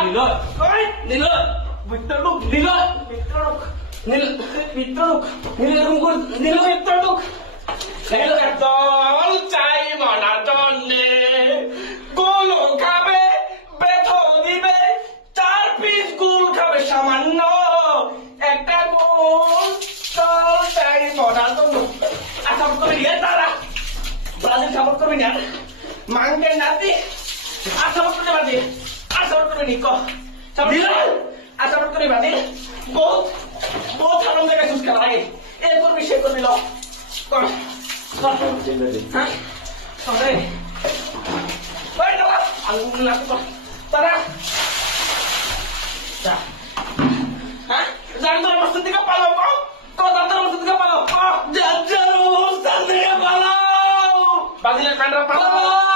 Nilot. Nilot. Bitraluk. Nilot. Bitraluk. Bitraluk. Nilot. Bitraluk. দল চাই মনার জন্যে গুল খাবে বেথো দিবে 4 পিস গুল খাবে সামান্য একটা গুল দল চাই মনার জন্য আসাম করে নিয়ে তারা ব্রাজিল সাপোর্ট করবি না মাঙ্গের নাতি আসাম করে বাদে আসাম করে নিক আসাম করে বাদে বহুত বহুত আনন্দ জায়গায় সুস্থ খেলার আগে এই করবি সে করবি ল কর হ্যাঁ সবাই ওই দাদা আঙুল লাগতো তারা হ্যাঁ জানতার মস্ত দিকে পালাও জানতার মস্ত দিকে পালাও জানতার মস্ত দিকে পালাও বাজিলে কান্ডা পালাও